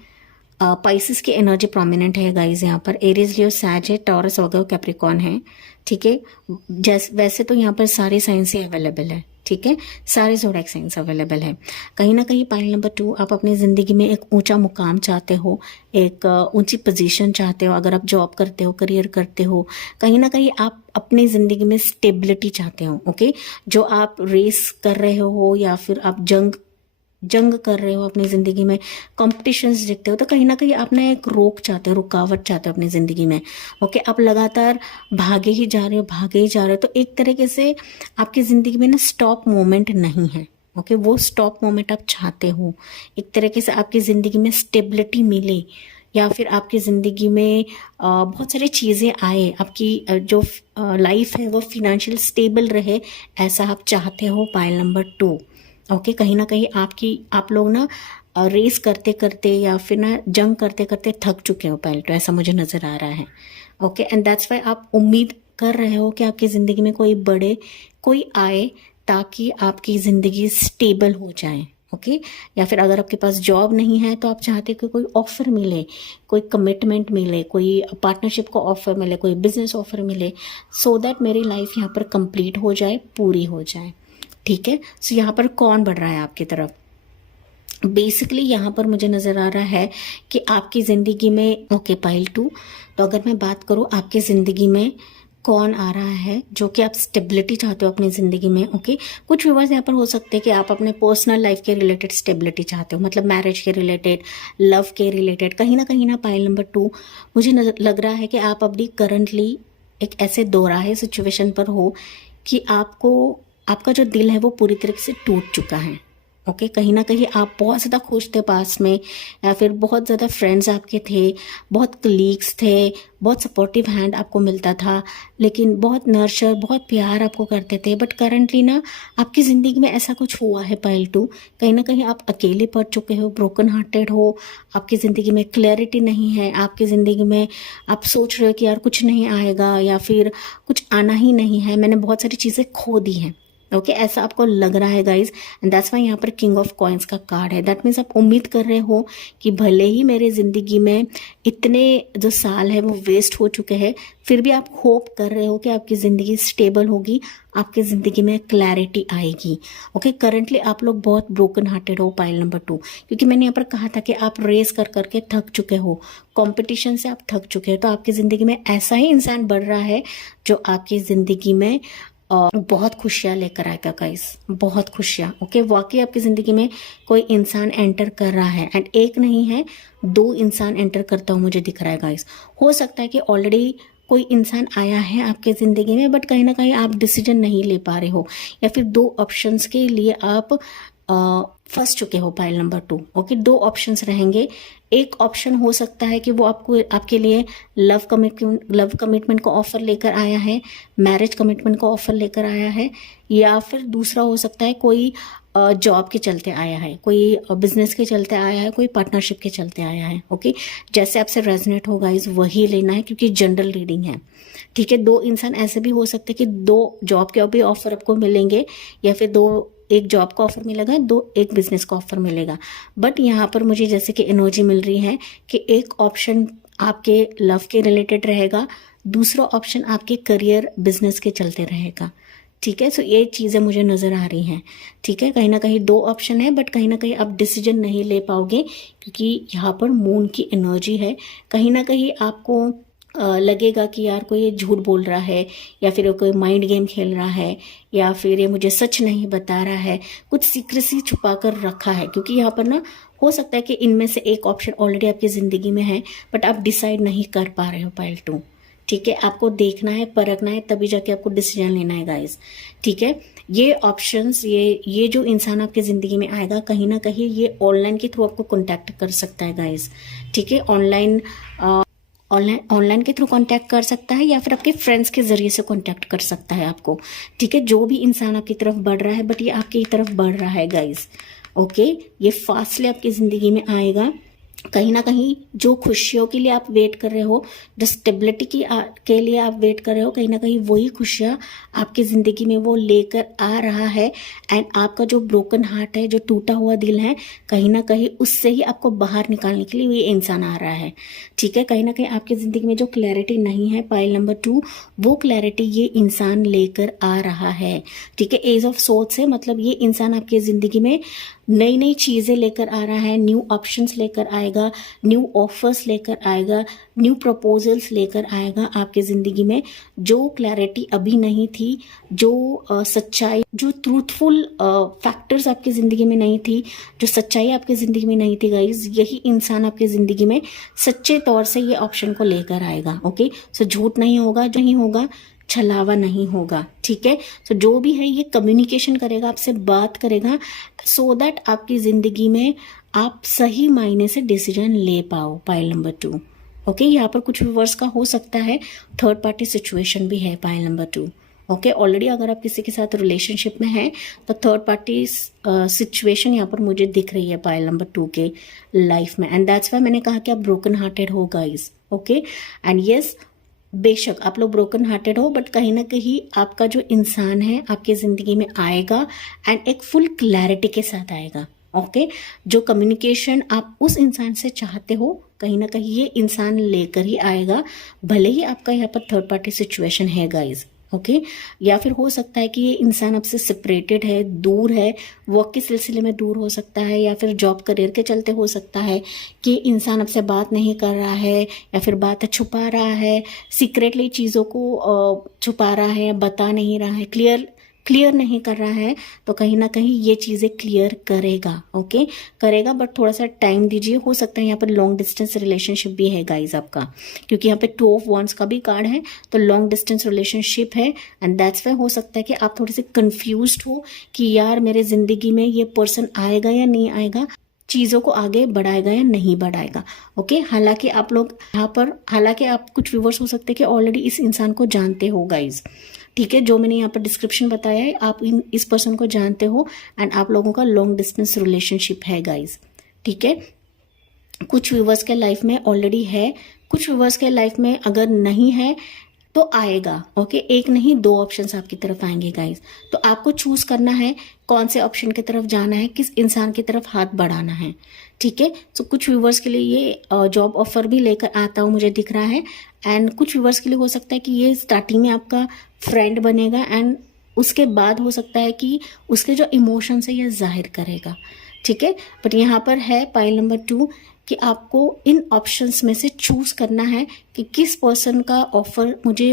पाइसेस की एनर्जी प्रोमिनेंट है गाइस यहाँ पर। एरीज, लियो, सैज है, टॉरस, वर्गो, कैप्रिकॉर्न है। ठीक है, वैसे तो यहाँ पर सारे साइंस ही अवेलेबल है। ठीक है, सारे ज़ोडिएक साइंस अवेलेबल है। कहीं ना कहीं पाइल नंबर 2 आप अपनी ज़िंदगी में एक ऊंचा मुकाम चाहते हो, एक ऊंची पोजीशन चाहते हो। अगर आप जॉब करते हो, करियर करते हो, कहीं ना कहीं आप अपनी ज़िंदगी में स्टेबिलिटी चाहते हो। ओके, जो आप रेस कर रहे हो या फिर आप जंग जंग कर रहे हो अपनी ज़िंदगी में, कॉम्पिटिशन्स देखते हो, तो कहीं ना कहीं आप ना एक रोक चाहते हो, रुकावट चाहते हो अपनी ज़िंदगी में। ओके, आप लगातार भागे ही जा रहे हो, भागे ही जा रहे हो, तो एक तरीके से आपकी ज़िंदगी में ना स्टॉप मोमेंट नहीं है। ओके, वो स्टॉप मोमेंट आप चाहते हो, एक तरीके से आपकी ज़िंदगी में स्टेबिलिटी मिले, या फिर आपकी ज़िंदगी में बहुत सारी चीज़ें आए, आपकी जो लाइफ है वो फिनेंशियल स्टेबल रहे, ऐसा आप चाहते हो। Pile number 2। ओके, कहीं ना कहीं आप लोग ना रेस करते करते या फिर ना जंग करते करते थक चुके हो पाइल 2, ऐसा मुझे नज़र आ रहा है। ओके, एंड दैट्स वाई आप उम्मीद कर रहे हो कि आपकी ज़िंदगी में कोई आए ताकि आपकी ज़िंदगी स्टेबल हो जाए। ओके, या फिर अगर आपके पास जॉब नहीं है तो आप चाहते हो कि कोई ऑफर मिले, कोई कमिटमेंट मिले, कोई पार्टनरशिप का ऑफर मिले, कोई बिजनेस ऑफर मिले, सो दैट मेरी लाइफ यहाँ पर कंप्लीट हो जाए, पूरी हो जाए। ठीक है, सो यहाँ पर कौन बढ़ रहा है आपकी तरफ? बेसिकली यहाँ पर मुझे नज़र आ रहा है कि आपकी ज़िंदगी में, ओके पाइल 2, तो अगर मैं बात करूँ आपकी ज़िंदगी में कौन आ रहा है जो कि आप स्टेबिलिटी चाहते हो अपनी ज़िंदगी में। ओके, कुछ व्यूअर्स यहाँ पर हो सकते हैं कि आप अपने पर्सनल लाइफ के रिलेटेड स्टेबिलिटी चाहते हो, मतलब मैरिज के रिलेटेड, लव के रिलेटेड, कहीं ना पाइल नंबर 2 मुझे लग रहा है कि आप अभी करंटली एक ऐसे दोराहे सिचुएशन पर हो कि आपका जो दिल है वो पूरी तरीके से टूट चुका है। ओके, कहीं ना कहीं आप बहुत ज़्यादा खुश थे पास में, या फिर बहुत ज़्यादा फ्रेंड्स आपके थे, बहुत कलीग्स थे, बहुत सपोर्टिव हैंड आपको मिलता था, लेकिन बहुत नर्चर, बहुत प्यार आपको करते थे। बट करंटली ना आपकी ज़िंदगी में ऐसा कुछ हुआ है पाइल 2, कहीं ना कहीं आप अकेले पड़ चुके हो, ब्रोकन हार्टेड हो, आपकी ज़िंदगी में क्लैरिटी नहीं है, आपकी ज़िंदगी में आप सोच रहे हो कि यार कुछ नहीं आएगा या फिर कुछ आना ही नहीं है, मैंने बहुत सारी चीज़ें खो दी हैं। ओके, ऐसा आपको लग रहा है गाइज, एंड दैट्स वाई यहाँ पर किंग ऑफ कॉइन्स का कार्ड है। दैट मीन्स आप उम्मीद कर रहे हो कि भले ही मेरे ज़िंदगी में इतने जो साल है वो वेस्ट हो चुके हैं, फिर भी आप होप कर रहे हो कि आपकी ज़िंदगी स्टेबल होगी, आपकी ज़िंदगी में क्लैरिटी आएगी। ओके, करंटली आप लोग बहुत ब्रोकन हार्टेड हो पाइल नंबर 2, क्योंकि मैंने यहाँ पर कहा था कि आप रेस कर करके थक चुके हो, कॉम्पिटिशन से आप थक चुके हो, तो आपकी ज़िंदगी में ऐसा ही इंसान बढ़ रहा है जो आपकी ज़िंदगी में बहुत खुशियाँ लेकर आएगा गाइस, बहुत खुशियाँ। ओके, वाकई आपकी ज़िंदगी में कोई इंसान एंटर कर रहा है, एंड एक नहीं है 2 इंसान एंटर करता हुआ मुझे दिख रहा है गाइस। हो सकता है कि ऑलरेडी कोई इंसान आया है आपके ज़िंदगी में, बट कहीं ना कहीं आप डिसीजन नहीं ले पा रहे हो, या फिर 2 ऑप्शंस के लिए आप फंस चुके हो पाइल नंबर 2। ओके, 2 ऑप्शंस रहेंगे। एक ऑप्शन हो सकता है कि वो आपके लिए लव कमिटमेंट का ऑफर लेकर आया है, मैरिज कमिटमेंट का ऑफर लेकर आया है, या फिर दूसरा हो सकता है कोई जॉब के चलते आया है, कोई बिजनेस के चलते आया है, कोई पार्टनरशिप के चलते आया है। ओके, जैसे आपसे रेजोनेट होगा इस वही लेना है, क्योंकि जनरल रीडिंग है। ठीक है, 2 इंसान ऐसे भी हो सकते हैं कि 2 जॉब के भी ऑफर आपको मिलेंगे, या फिर एक जॉब का ऑफर मिलेगा, एक बिजनेस का ऑफर मिलेगा। बट यहाँ पर मुझे जैसे कि एनर्जी मिल रही है कि एक ऑप्शन आपके लव के रिलेटेड रहेगा, दूसरा ऑप्शन आपके करियर बिजनेस के चलते रहेगा। ठीक है, सो ये चीज़ें मुझे नज़र आ रही हैं। ठीक है, कहीं ना कहीं 2 ऑप्शन है, बट कहीं ना कहीं आप डिसीजन नहीं ले पाओगे, क्योंकि यहाँ पर मून की एनर्जी है। कहीं ना कहीं आपको लगेगा कि यार कोई ये झूठ बोल रहा है, या फिर कोई माइंड गेम खेल रहा है, या फिर ये मुझे सच नहीं बता रहा है, कुछ सीक्रेसी छुपा कर रखा है। क्योंकि यहाँ पर ना हो सकता है कि इनमें से एक ऑप्शन ऑलरेडी आपकी ज़िंदगी में है, बट आप डिसाइड नहीं कर पा रहे हो पाइल 2। ठीक है, आपको देखना है, परखना है, तभी जाके आपको डिसीजन लेना है गाइस। ठीक है, ये ऑप्शंस, ये जो इंसान आपकी ज़िंदगी में आएगा, कहीं ना कहीं ये ऑनलाइन के थ्रू आपको कॉन्टैक्ट कर सकता है गाइस। ठीक है, ऑनलाइन के थ्रू कांटेक्ट कर सकता है, या फिर आपके फ्रेंड्स के जरिए से कांटेक्ट कर सकता है आपको। ठीक है, जो भी इंसान आपकी तरफ बढ़ रहा है, बट ये आपकी तरफ बढ़ रहा है गाइस। ओके, ये फास्टली आपकी ज़िंदगी में आएगा। कहीं ना कहीं जो खुशियों के लिए आप वेट कर रहे हो, जो स्टेबिलिटी के लिए आप वेट कर रहे हो, कहीं ना कहीं वही खुशियाँ आपकी ज़िंदगी में वो लेकर आ रहा है। एंड आपका जो ब्रोकन हार्ट है, जो टूटा हुआ दिल है, कहीं ना कहीं उससे ही आपको बाहर निकालने के लिए ये इंसान आ रहा है। ठीक है, कहीं ना कहीं आपकी ज़िंदगी में जो क्लैरिटी नहीं है पाइल नंबर 2, वो क्लैरिटी ये इंसान लेकर आ रहा है। ठीक है, एज ऑफ सोर्ड्स है, मतलब ये इंसान आपकी ज़िंदगी में नई नई चीज़ें लेकर आ रहा है, न्यू ऑप्शंस लेकर आएगा, न्यू ऑफर्स लेकर आएगा, न्यू प्रपोजल्स लेकर आएगा आपके ज़िंदगी में। जो क्लैरिटी अभी नहीं थी, जो सच्चाई, जो ट्रूथफुल फैक्टर्स आपकी ज़िंदगी में नहीं थी, जो सच्चाई आपकी ज़िंदगी में नहीं थी गाइज, यही इंसान आपकी ज़िंदगी में सच्चे तौर से ये ऑप्शन को लेकर आएगा। ओके, सो झूठ नहीं होगा, जो नहीं होगा, छलावा नहीं होगा। ठीक है, तो जो भी है ये कम्युनिकेशन करेगा, आपसे बात करेगा, सो दैट आपकी जिंदगी में आप सही मायने से डिसीजन ले पाओ। Pile number 2। ओके, यहाँ पर कुछ व्यूअर्स का हो सकता है थर्ड पार्टी सिचुएशन भी है। Pile number 2। ओके, ऑलरेडी अगर आप किसी के साथ रिलेशनशिप में हैं तो थर्ड पार्टी सिचुएशन यहाँ पर मुझे दिख रही है पाइल नंबर 2 के लाइफ में, एंड दैट्स वाई मैंने कहा कि आप ब्रोकन हार्टेड हो गाइज। ओके, एंड यस, बेशक आप लोग ब्रोकन हार्टेड हो, बट कहीं ना कहीं आपका जो इंसान है आपकी जिंदगी में आएगा एंड एक फुल क्लैरिटी के साथ आएगा। ओके, जो कम्युनिकेशन आप उस इंसान से चाहते हो कहीं ना कहीं ये इंसान लेकर ही आएगा, भले ही आपका यहाँ पर थर्ड पार्टी सिचुएशन है गाइज। ओके, या फिर हो सकता है कि ये इंसान आपसे सेपरेटेड है, दूर है, वर्क के सिलसिले में दूर हो सकता है, या फिर जॉब करियर के चलते हो सकता है कि इंसान आपसे बात नहीं कर रहा है, या फिर बात छुपा रहा है, सीक्रेटली चीज़ों को छुपा रहा है, बता नहीं रहा है, क्लियर नहीं कर रहा है। तो कहीं ना कहीं ये चीज़ें क्लियर करेगा। ओके, करेगा, बट थोड़ा सा टाइम दीजिए। हो सकता है यहाँ पर लॉन्ग डिस्टेंस रिलेशनशिप भी है गाइज आपका, क्योंकि यहाँ पे 2 ऑफ wands का भी कार्ड है, तो लॉन्ग डिस्टेंस रिलेशनशिप है, एंड दैट्स वाई हो सकता है कि आप थोड़े से कंफ्यूज्ड हो कि यार मेरे जिंदगी में ये पर्सन आएगा या नहीं आएगा, चीज़ों को आगे बढ़ाएगा या नहीं बढ़ाएगा। ओके, हालांकि आप लोग यहाँ पर, हालांकि आप कुछ व्यूवर्स हो सकते हैं कि ऑलरेडी इस इंसान को जानते हो गाइज। ठीक है, जो मैंने यहाँ पर डिस्क्रिप्शन बताया है, आप इस पर्सन को जानते हो, एंड आप लोगों का लॉन्ग डिस्टेंस रिलेशनशिप है गाइज। ठीक है, कुछ व्यूवर्स के लाइफ में ऑलरेडी है, कुछ व्यूवर्स के लाइफ में अगर नहीं है तो आएगा। ओके, एक नहीं 2 ऑप्शंस आपकी तरफ आएंगे गाइज, तो आपको चूज करना है कौन से ऑप्शन की तरफ जाना है, किस इंसान की तरफ हाथ बढ़ाना है। ठीक है, तो कुछ व्यूवर्स के लिए ये जॉब ऑफर भी लेकर आता हुआ मुझे दिख रहा है, एंड कुछ व्यूवर्स के लिए हो सकता है कि ये स्टार्टिंग में आपका फ्रेंड बनेगा, एंड उसके बाद हो सकता है कि उसके जो इमोशंस है ये जाहिर करेगा। ठीक है, बट यहाँ पर है पाइल नंबर 2 कि आपको इन ऑप्शंस में से चूज करना है कि किस पर्सन का ऑफर मुझे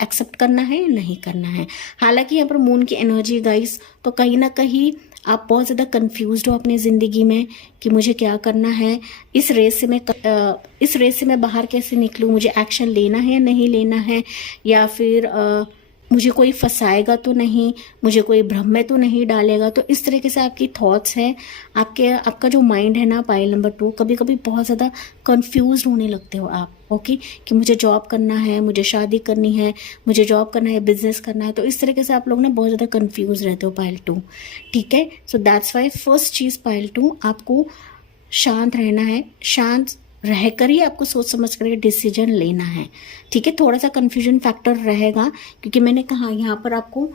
एक्सेप्ट करना है या नहीं करना है। हालांकि यहाँ पर मून की एनर्जी गाइस, तो कहीं ना कहीं आप बहुत ज़्यादा कंफ्यूज्ड हो अपनी ज़िंदगी में कि मुझे क्या करना है, इस रेस से मैं बाहर कैसे निकलूँ, मुझे एक्शन लेना है या नहीं लेना है, या फिर मुझे कोई फंसाएगा तो नहीं, मुझे कोई भ्रम में तो नहीं डालेगा। तो इस तरीके से आपकी थॉट्स हैं, आपका जो माइंड है ना पाइल नंबर 2, कभी कभी बहुत ज़्यादा कंफ्यूज होने लगते हो आप। ओके, कि मुझे जॉब करना है, मुझे शादी करनी है, मुझे जॉब करना है, बिजनेस करना है, तो इस तरीके से आप लोग ना बहुत ज़्यादा कंफ्यूज रहते हो पाइल 2। ठीक है, so that's why first cheese pile 2, आपको शांत रहना है, शांत रहकर ही आपको सोच समझ कर डिसीजन लेना है। ठीक है, थोड़ा सा कंफ्यूजन फैक्टर रहेगा, क्योंकि मैंने कहा यहाँ पर आपको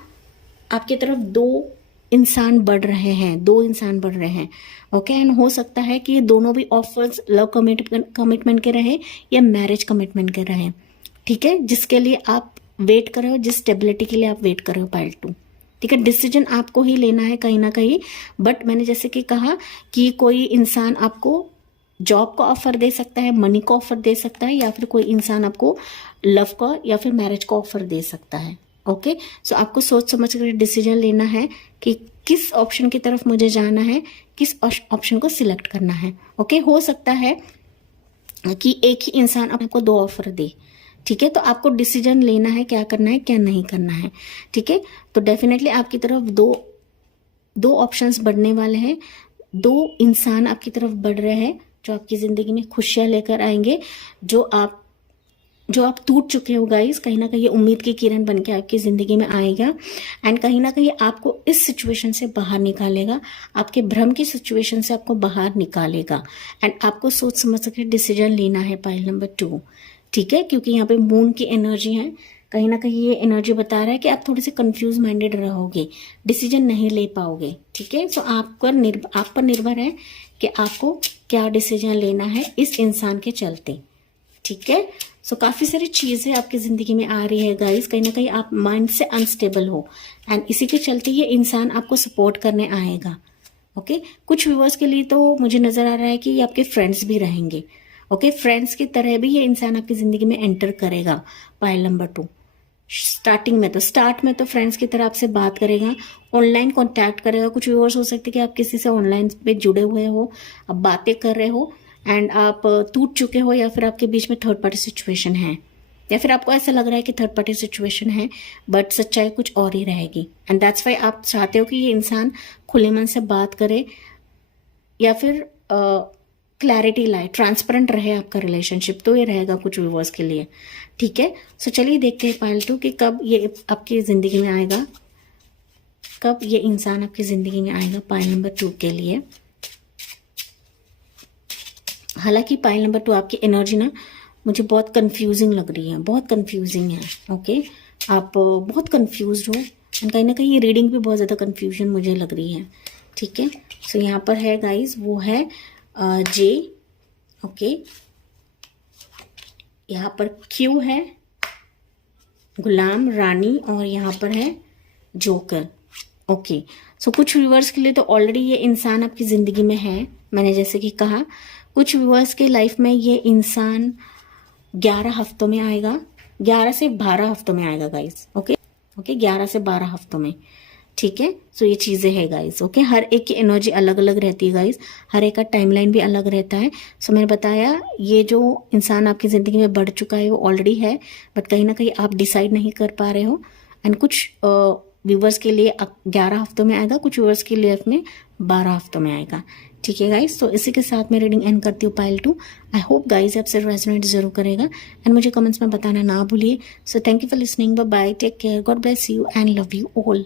आपकी तरफ 2 इंसान बढ़ रहे हैं। ओके, एंड हो सकता है कि ये दोनों भी ऑफर्स लव कमिटमेंट के रहे या मैरिज कमिटमेंट के रहे। ठीक है, जिसके लिए आप वेट कर रहे हो, जिस स्टेबिलिटी के लिए आप वेट कर रहे हो पाइल 2। ठीक है, डिसीजन आपको ही लेना है कहीं ना कहीं, बट मैंने जैसे कि कहा कि कोई इंसान आपको जॉब का ऑफर दे सकता है, मनी का ऑफर दे सकता है, या फिर कोई इंसान आपको लव का या फिर मैरिज का ऑफर दे सकता है। ओके, सो आपको सोच समझ कर डिसीजन लेना है कि किस ऑप्शन की तरफ मुझे जाना है, किस ऑप्शन को सिलेक्ट करना है। ओके, हो सकता है कि एक ही इंसान आपको 2 ऑफर दे। ठीक है, तो आपको डिसीजन लेना है क्या करना है क्या नहीं करना है। ठीक है, तो डेफिनेटली आपकी तरफ दो ऑप्शंस बढ़ने वाले हैं, 2 इंसान आपकी तरफ बढ़ रहे हैं जो आपकी जिंदगी में खुशियां लेकर आएंगे, जो आप टूट चुके हो गाइस, कहीं ना कहीं उम्मीद की किरण बनके आपकी जिंदगी में आएगा, एंड कहीं ना कहीं आपको इस सिचुएशन से बाहर निकालेगा, आपके भ्रम की सिचुएशन से आपको बाहर निकालेगा, एंड आपको सोच समझ कर डिसीजन लेना है पाइल नंबर 2। ठीक है, क्योंकि यहाँ पे मून की एनर्जी है, कहीं ना कहीं ये एनर्जी बता रहा है कि आप थोड़े से कंफ्यूज माइंडेड रहोगे, डिसीजन नहीं ले पाओगे। ठीक है, तो आप पर निर्भर है कि आपको क्या डिसीजन लेना है इस इंसान के चलते। ठीक है, सो काफी सारी चीजें आपकी जिंदगी में आ रही है गाइस, कहीं ना कहीं आप माइंड से अनस्टेबल हो, एंड इसी के चलते ये इंसान आपको सपोर्ट करने आएगा। ओके कुछ व्यूअर्स के लिए तो मुझे नजर आ रहा है कि ये आपके फ्रेंड्स भी रहेंगे। ओके फ्रेंड्स की तरह भी ये इंसान आपकी जिंदगी में एंटर करेगा। पाइल नंबर 2 स्टार्ट में तो फ्रेंड्स की तरह आपसे बात करेगा, ऑनलाइन कांटेक्ट करेगा। कुछ व्यूअर्स हो सकते हैं कि आप किसी से ऑनलाइन पे जुड़े हुए हो, आप बातें कर रहे हो एंड आप टूट चुके हो, या फिर आपके बीच में थर्ड पार्टी सिचुएशन है, या फिर आपको ऐसा लग रहा है कि थर्ड पार्टी सिचुएशन है बट सच्चाई कुछ और ही रहेगी। एंड दैट्स वाई आप चाहते हो कि ये इंसान खुले मन से बात करे या फिर क्लैरिटी लाए, ट्रांसपेरेंट रहे आपका रिलेशनशिप, तो ये रहेगा कुछ व्यूअर्स के लिए। ठीक है, सो चलिए देखते हैं पाइल 2 कि कब ये आपकी जिंदगी में आएगा, कब ये इंसान आपकी जिंदगी में आएगा पाइल नंबर 2 के लिए। हालांकि पाइल नंबर 2 आपकी एनर्जी ना मुझे बहुत कंफ्यूजिंग लग रही है, बहुत कंफ्यूजिंग है। ओके आप बहुत कंफ्यूज हो एंड कहीं ना कहीं ये रीडिंग भी बहुत ज़्यादा कंफ्यूजन मुझे लग रही है। ठीक है, सो यहाँ पर है गाइज, वो है जे। ओके यहाँ पर क्यू है, गुलाम, रानी, और यहाँ पर है जोकर। ओके सो कुछ व्यूअर्स के लिए तो ऑलरेडी ये इंसान आपकी ज़िंदगी में है। मैंने जैसे कि कहा कुछ व्यूअर्स के लाइफ में ये इंसान 11 हफ्तों में आएगा, 11 से 12 हफ्तों में आएगा गाइस। ओके 11 से 12 हफ्तों में। ठीक है, सो ये चीज़ें है गाइस। ओके हर एक की एनर्जी अलग अलग रहती है गाइस, हर एक का टाइमलाइन भी अलग रहता है। सो मैंने बताया ये जो इंसान आपकी ज़िंदगी में बढ़ चुका है वो ऑलरेडी है, बट कहीं ना कहीं आप डिसाइड नहीं कर पा रहे हो। एंड कुछ व्यूवर्स के लिए 11 हफ्तों में आएगा, कुछ व्यूवर्स के लिए अपने 12 हफ्तों में आएगा। ठीक है गाइस, तो इसी के साथ मैं रीडिंग एंड करती हूँ पाइल 2। आई होप गाइस आपसे रेजोनेट जरूर करेगा एंड मुझे कमेंट्स में बताना ना भूलिए। So thank you for listening, bye bye, take care, God bless you and love you all.